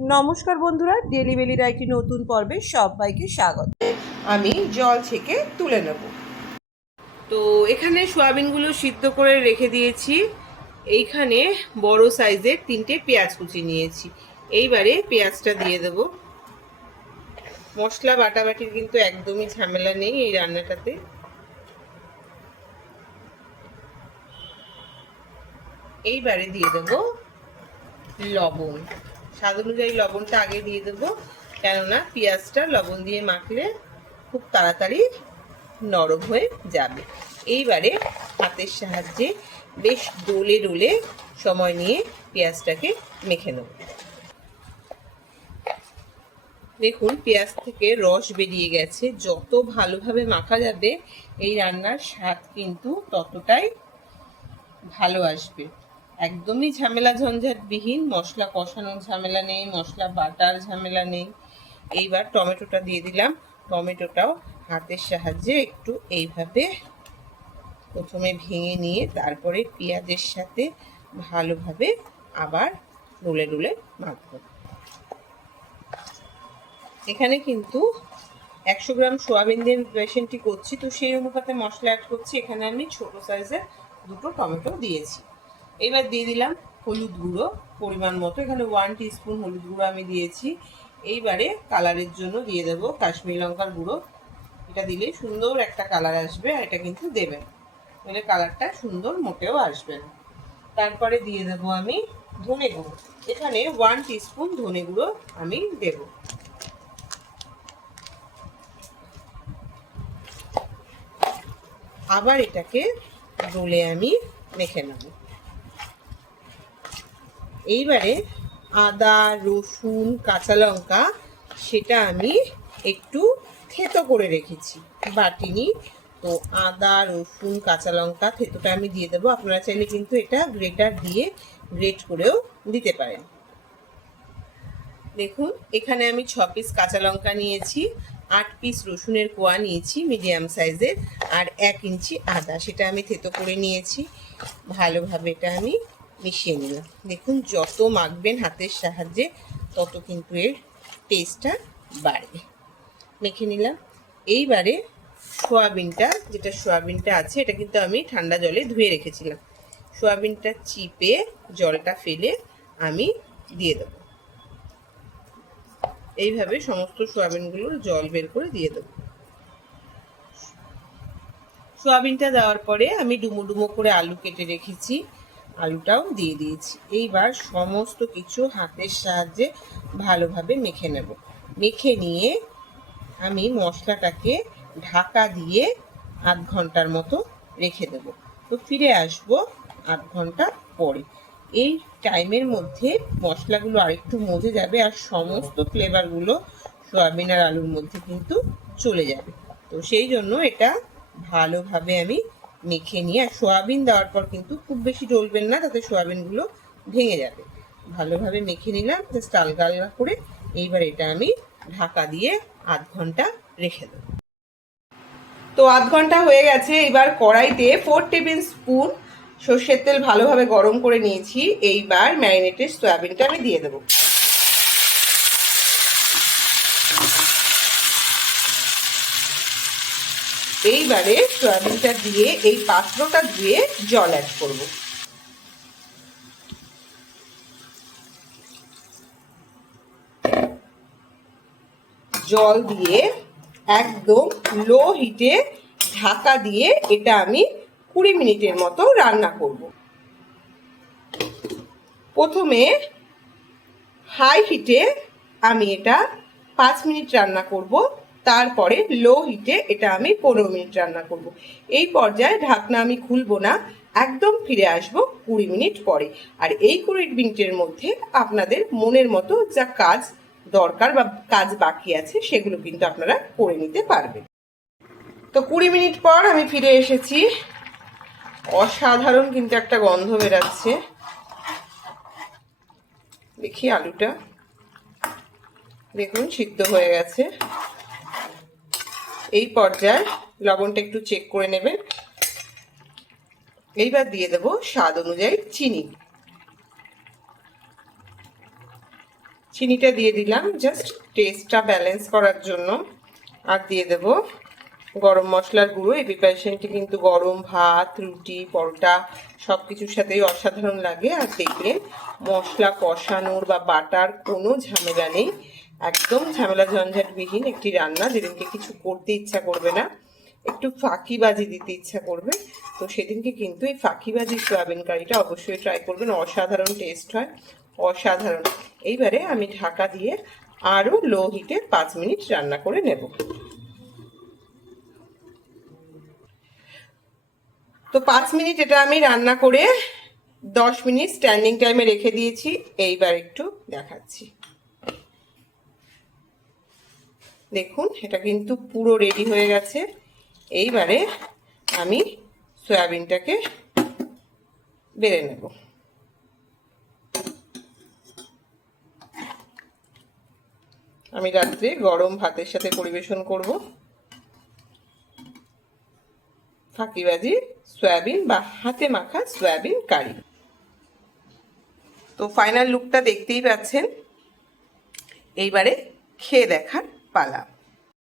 নমস্কার বন্ধুরা, ডেলি বেলি রাইটি নতুন পর্বে সবাইকে স্বাগত। আমি জল ছেঁকে তুলে নেব। তো এখানে সয়াবিনগুলো সিদ্ধ করে রেখে দিয়েছি। এইখানে বড় সাইজের 3টে পেঁয়াজ কুচি নিয়েছি। এইবারে পেঁয়াজটা দিয়ে দেব। মশলা বাটাবাটির কিন্তু একদমই ঝামেলা নেই এই রান্নাটাতে। এইবারে দিয়ে দেব লবণ। স্বাদ অনুযায়ী লবণটা আগে দিয়ে দেবো, কেননা পেঁয়াজটা লবণ দিয়ে মাখলে খুব তাড়াতাড়ি নরম হয়ে যাবে। এইবারে হাতের সাহায্যে বেশ ডলে ডলে সময় নিয়ে পেঁয়াজটাকে মেখে নেব। দেখুন পেঁয়াজ থেকে রস বেরিয়ে গেছে। যত ভালোভাবে মাখা যাবে এই রান্নার স্বাদ কিন্তু ততটাই ভালো আসবে। একদমই ঝামেলা ঝঞ্ঝাটবিহীন, মশলা কষানোর ঝামেলা নেই, মশলা বাটার ঝামেলা নেই। এইবার টমেটোটা দিয়ে দিলাম। টমেটোটাও হাতের সাহায্যে একটু এইভাবে প্রথমে ভেঙে নিয়ে তারপরে পেঁয়াজের সাথে ভালোভাবে আবার ডলে ডলে মাখবো। এখানে কিন্তু 100 গ্রাম সোয়াবিন দিয়ে বেসনটি করছি, তো সেই অনুপাতে মশলা অ্যাড করছি। এখানে আমি ছোট সাইজের 2টো টমেটো দিয়েছি। এবার দিয়ে দিলাম হলুদ গুঁড়ো পরিমাণ মতো। এখানে 1 টিস্পুন হলুদ গুঁড়ো আমি দিয়েছি। এইবারে কালারের জন্য দিয়ে দেব কাশ্মীরি লঙ্কার গুঁড়ো। এটা দিলে সুন্দর একটা কালার আসবে, আর এটা কিন্তু দেবেন, তাহলে কালারটা সুন্দর মোটেও আসবে না। তারপরে দিয়ে দেব আমি ধনে গুঁড়ো। এখানে 1 টিস্পুন ধনে গুঁড়ো আমি দেব। আবার এটাকে ডলে আমি মেখে নেব। এইবারে আদা, রসুন, কাঁচা লঙ্কা সেটা আমি একটু থেতো করে রেখেছি, বাটিনি। তো আদা, রসুন, কাঁচা লঙ্কা থেতোটা আমি দিয়ে দেবো। আপনারা চাইলে কিন্তু এটা গ্রেটার দিয়ে গ্রেট করেও দিতে পারেন। দেখুন এখানে আমি 6 পিস কাঁচা লঙ্কা নিয়েছি, 8 পিস রসুনের কোয়া নিয়েছি মিডিয়াম সাইজের, আর 1 ইঞ্চি আদা, সেটা আমি থেতো করে নিয়েছি। ভালোভাবে এটা আমি মিশিয়ে নিলাম। দেখুন যত মাখবেন হাতের সাহায্যে তত কিন্তু এর টেস্টটা বাড়বে। মেখে নিলাম। এইবারে সোয়াবিনটা আছে, এটা কিন্তু আমি ঠান্ডা জলে ধুয়ে রেখেছিলাম। সোয়াবিনটা চিপে জলটা ফেলে আমি দিয়ে দেবো। এইভাবে সমস্ত সোয়াবিনগুলোর জল বের করে দিয়ে দেবো। সোয়াবিনটা দেওয়ার পরে আমি ডুমো ডুমো করে আলু কেটে রেখেছি, আলুটাও দিয়ে দিয়েছি। এইবার সমস্ত কিছু হাতের সাহায্যে ভালোভাবে মেখে নেব। মেখে নিয়ে আমি মশলাটাকে ঢাকা দিয়ে 8 ঘন্টার মতো রেখে দেব। তো ফিরে আসব 8 ঘন্টা পরে। এই টাইমের মধ্যে মশলাগুলো আরেকটু মজে যাবে, আর সমস্ত ফ্লেভারগুলো সয়াবিন আর আলুর মধ্যে কিন্তু চলে যাবে। তো সেই জন্য এটা ভালোভাবে আমি মেখে নিয়ে, আর সয়াবিন দেওয়ার পর কিন্তু খুব বেশি ডলবেন না, তাতে সয়াবিনগুলো ভেঙে যাবে। ভালোভাবে মেখে নিলাম জাস্ট আলগা আলগা করে। এইবার এটা আমি ঢাকা দিয়ে 8 ঘন্টা রেখে দেবো। তো 8 ঘন্টা হয়ে গেছে। এবার কড়াইতে 4 টেবিল স্পুন সর্ষের তেল ভালোভাবে গরম করে নিয়েছি। এইবার ম্যারিনেটেড সয়াবিনটা আমি দিয়ে দেবো। এইবারে সয়াবিনটা দিয়ে এই পাত্রটা ধুয়ে জল অ্যাড করব। জল দিয়ে একদম লো হিটে ঢাকা দিয়ে এটা আমি 20 মিনিটের মতো রান্না করব। প্রথমে হাই হিটে আমি এটা 5 মিনিট রান্না করব, তারপরে লো হিটে এটা আমি 15 মিনিট রান্না করব। এই পর্যায়ে ঢাকনা আমি খুলবো না, একদম ফিরে আসবো 20 মিনিট পরে। আর এই 20 মিনিটের মধ্যে আপনাদের মনের মতো যা কাজ দরকার বা কাজ বাকি আছে সেগুলো কিন্তু আপনারা করে নিতে পারবেন। তো 20 মিনিট পর আমি ফিরে এসেছি। অসাধারণ কিন্তু একটা গন্ধ বেরাচ্ছে। দেখি আলুটা, দেখুন সিদ্ধ হয়ে গেছে। এই পর্যায়ে লবণটা একটু চেক করে নেবেন। এইবার দিয়ে দেব স্বাদ অনুযায়ী চিনি। চিনিটা দিয়ে দিলাম জাস্ট টেস্টটা ব্যালেন্স করার জন্য। আর দিয়ে দেব গরম মশলার গুঁড়ো। এই প্রিপারেশনটি কিন্তু গরম ভাত, রুটি, পরোটা সব কিছুর সাথেই অসাধারণ লাগে। আর দেখবেন মশলা কষানোর বা বাটার কোনো ঝামেলা নেই, একদম ঝামেলা ঝঞ্ঝাটবিহীন একটি রান্না। যেদিনকে কিছু করতে ইচ্ছা করবে না, একটু ফাঁকিবাজি দিতে ইচ্ছা করবে, তো সেদিনকে কিন্তু এই ফাঁকিবাজি সয়াবিন কারিটা অবশ্যই ট্রাই করবেন। অসাধারণ টেস্ট হয়, অসাধারণ। এইবারে আমি ঢাকা দিয়ে আরও লো হিটে 5 মিনিট রান্না করে নেব। তো 5 মিনিট এটা আমি রান্না করে 10 মিনিট স্ট্যান্ডিং টাইমে রেখে দিয়েছি। এইবার একটু দেখাচ্ছি, দেখুন এটা কিন্তু পুরো রেডি হয়ে গেছে। এইবারে আমি সয়াবিনটাকে বেড়ে নেব। আমি রাত্রে গরম ভাতের সাথে পরিবেশন করব ফাঁকিবাজি সয়াবিন বা হাতে মাখা সয়াবিন কারি। তো ফাইনাল লুকটা দেখতেই পাচ্ছেন। এইবারে খেয়ে দেখার পালা।